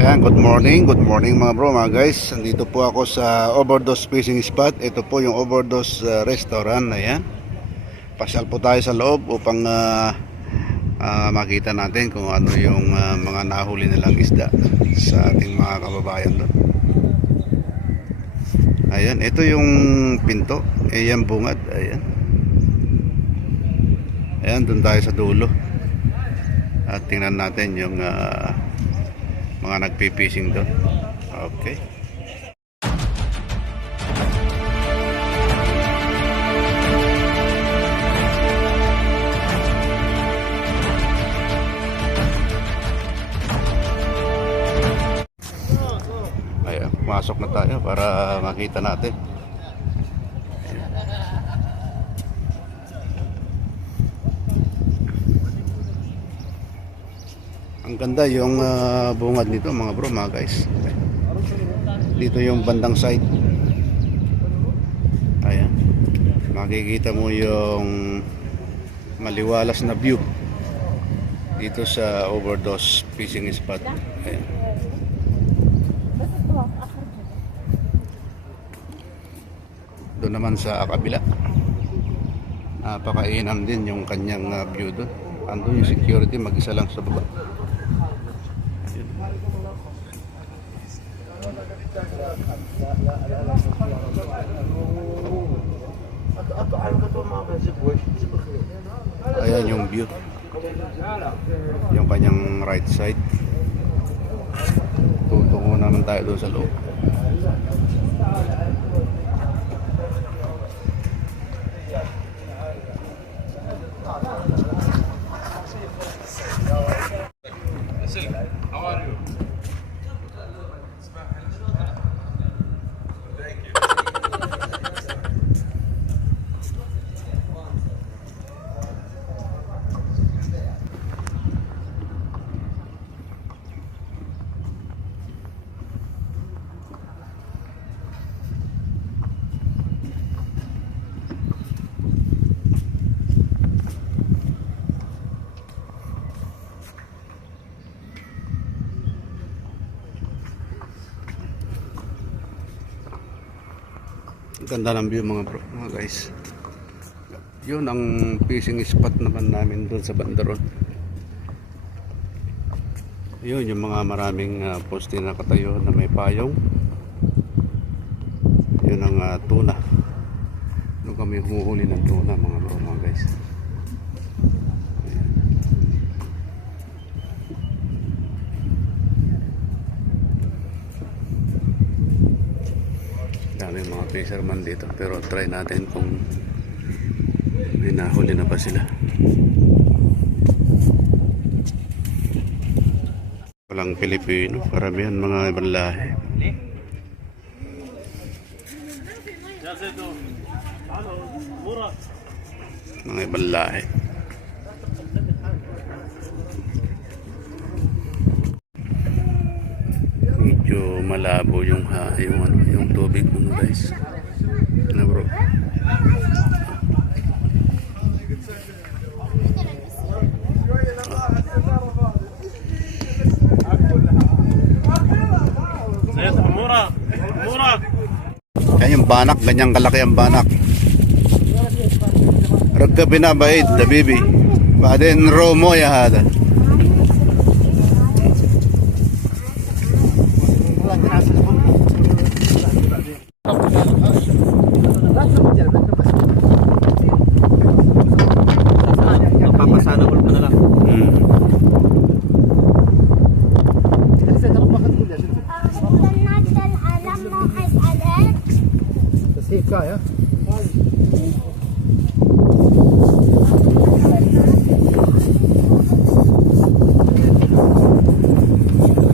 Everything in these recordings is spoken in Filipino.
Ayan, good morning, good morning mga bro, mga guys. Nandito po ako sa Overdose Fishing Spot. Ito po yung Overdose uh, Restaurant. Ayan. Pasyal po tayo sa loob upang uh, uh, makita natin kung ano yung uh, mga nahuli nilang isda sa ating mga kababayan doon. Ayan, ito yung pinto. Ayan bungad. Ayan. Ayan, doon tayo sa dulo. At tingnan natin yung uh, mga nagpipishing doon. Okay. Ayan, pumasok na tayo para makita natin. Ganda yung ah, bungad nito mga bro, mga guys. Dito yung bandang side. Ayan. Makikita mo yung maliwalas na view dito sa overdose fishing spot. Ayan. Doon naman sa kabila. Napakainam din yung kanyang ah, view doon. Andun yung security, mag-isa lang sa baba. Ayan yung view. Yung kanyang right side. Tutungo naman tayo doon sa loob. Ganda ng view mga bro, mga guys. Yun ang fishing spot naman namin doon sa Bandaron. Yun yung mga maraming uh, poste na katayo na may payong. Yun ang ah, tuna. Doon kami humuhuli ng tuna mga bro, mga guys. Dami mga fisherman dito pero try natin kung may nahuli na ba sila. Walang Pilipino, karamihan mga ibang lahi. Mga ibang lahi. Medyo malabo yung ha, yung ano, yung tubig mo guys. Na bro. Yan yung banak, ganyang kalaki ang banak. Ragka binabaid, the baby. Baden romo ya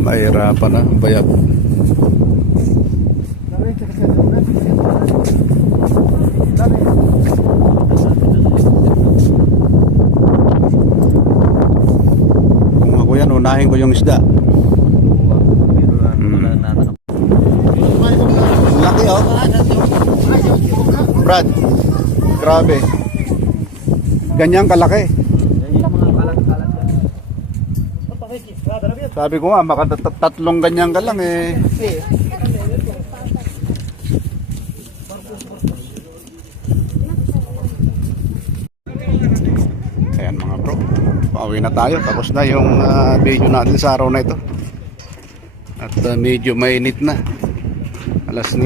Mahirapan na, bayad. Kung ako yan, unahin ko yung isda. Brad, grabe. Ganyan kalaki. Sabi ko nga, makatatlong ganyan ka lang eh. Ayan mga bro, pauwi na tayo. Tapos na yung ah, video natin sa araw na ito. At ah, medyo mainit na. Alas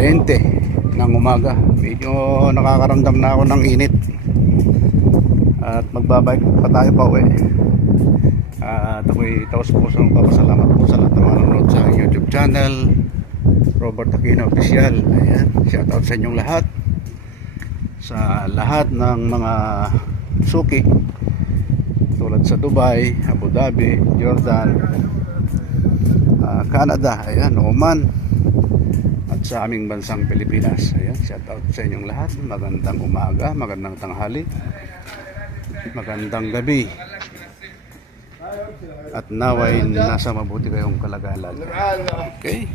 9.20 ng umaga. Medyo nakakaramdam na ako ng init. At magbabike pa tayo pa uwi. At ako'y taos pusong papasalamat po sa lahat ng mga nanonood sa YouTube channel. Robert Aquino Official. Ayan, shout out sa inyong lahat. Sa lahat ng mga suki tulad sa Dubai, Abu Dhabi, Jordan, ah, Canada, ayan, Oman sa aming bansang Pilipinas. Ayan, shout out sa inyong lahat. Magandang umaga, magandang tanghali, magandang gabi. At naway nasa mabuti kayong kalagalan. Okay?